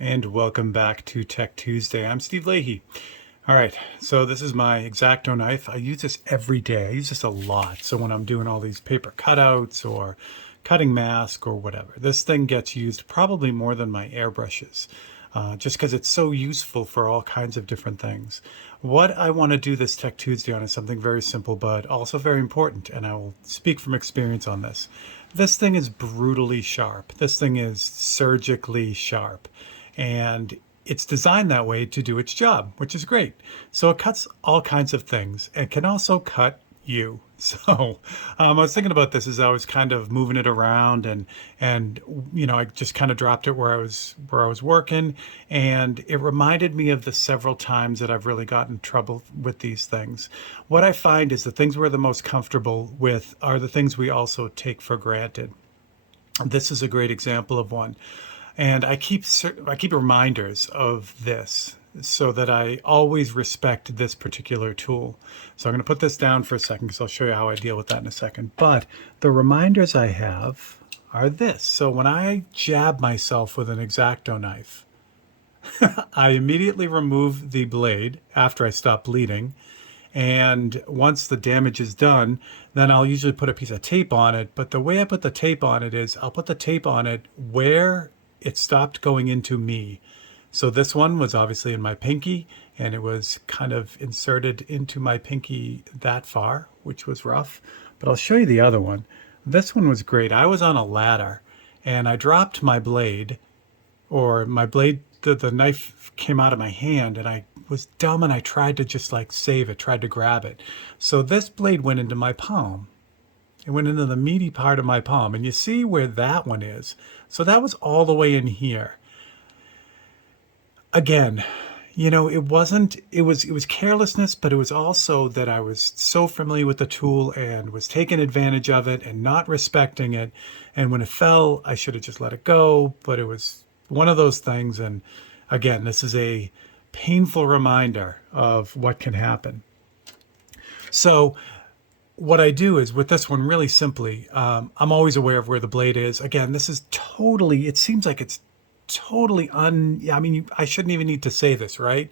And welcome back to Tech Tuesday. I'm Steve Leahy. All right, so this is my X-acto knife. I use this every day. I use this a lot. So when I'm doing all these paper cutouts or cutting mask or whatever, this thing gets used probably more than my airbrushes, just because it's so useful for all kinds of different things. What I want to do this Tech Tuesday on is something very simple, but also very important, and I will speak from experience on this. This thing is brutally sharp. This thing is surgically sharp. And it's designed that way to do its job, which is great. So it cuts all kinds of things. It can also cut you. So I was thinking about this as I was kind of moving it around, and I just kind of dropped it where I was working, and it reminded me of the several times that I've really gotten in trouble with these things. What I find is the things we're the most comfortable with are the things we also take for granted. This is a great example of one. And I keep reminders of this so that I always respect this particular tool. So I'm going to put this down for a second because I'll show you how I deal with that in a second. But the reminders I have are this. So when I jab myself with an X-acto knife, I immediately remove the blade after I stop bleeding. And once the damage is done, then I'll usually put a piece of tape on it. But the way I put the tape on it is I'll put the tape on it where it stopped going into me. So this one was obviously in my pinky, and it was kind of inserted into my pinky that far, which was rough. But I'll show you the other one. This one was great. I was on a ladder and I dropped my blade, or my blade, the knife came out of my hand, and I was dumb and I tried to just like save it, tried to grab it. So this blade went into my palm. It went into the meaty part of my palm, and you see where that one is. So that was all the way in here. Again, it was carelessness, but it was also that I was so familiar with the tool and was taking advantage of it and not respecting it. And when it fell, I should have just let it go, but it was one of those things. And again, this is a painful reminder of what can happen. So what I do is with this one, really simply, I'm always aware of where the blade is. Again, this is totally, it seems like it's totally I mean, I shouldn't even need to say this, right?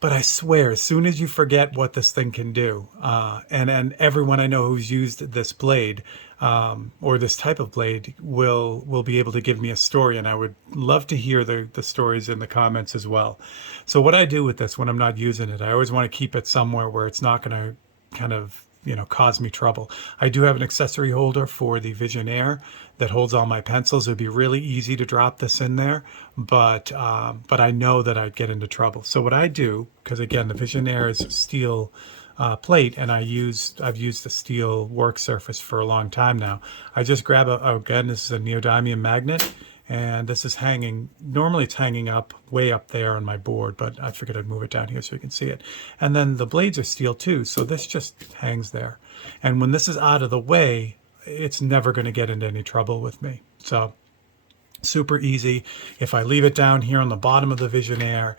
But I swear, as soon as you forget what this thing can do, and everyone I know who's used this blade, or this type of blade will be able to give me a story, and I would love to hear the stories in the comments as well. So what I do with this when I'm not using it, I always want to keep it somewhere where it's not going to kind of cause me trouble. I do have an accessory holder for the Vision Air that holds all my pencils. It would be really easy to drop this in there, but I know that I'd get into trouble. So what I do, because again, the Vision Air is a steel plate, and I've used the steel work surface for a long time now. I just grab again, this is a neodymium magnet, and this is hanging, normally it's hanging up way up there on my board, but I figured I'd move it down here so you can see it. And then the blades are steel too, so this just hangs there. And when this is out of the way, it's never going to get into any trouble with me. So super easy. If I leave it down here on the bottom of the Vision Air,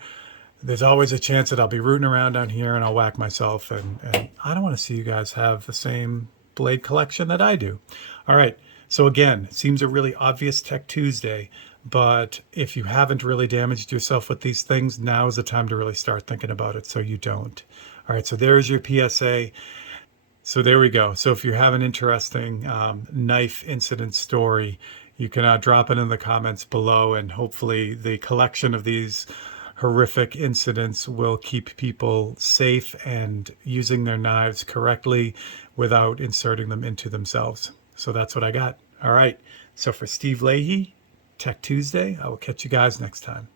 there's always a chance that I'll be rooting around down here and I'll whack myself. And I don't want to see you guys have the same blade collection that I do. All right. So again, it seems a really obvious Tech Tuesday, but if you haven't really damaged yourself with these things, now is the time to really start thinking about it so you don't. All right, so there's your PSA. So there we go. So if you have an interesting knife incident story, you can drop it in the comments below, and hopefully the collection of these horrific incidents will keep people safe and using their knives correctly without inserting them into themselves. So that's what I got. All right. So for Steve Leahy, Tech Tuesday, I will catch you guys next time.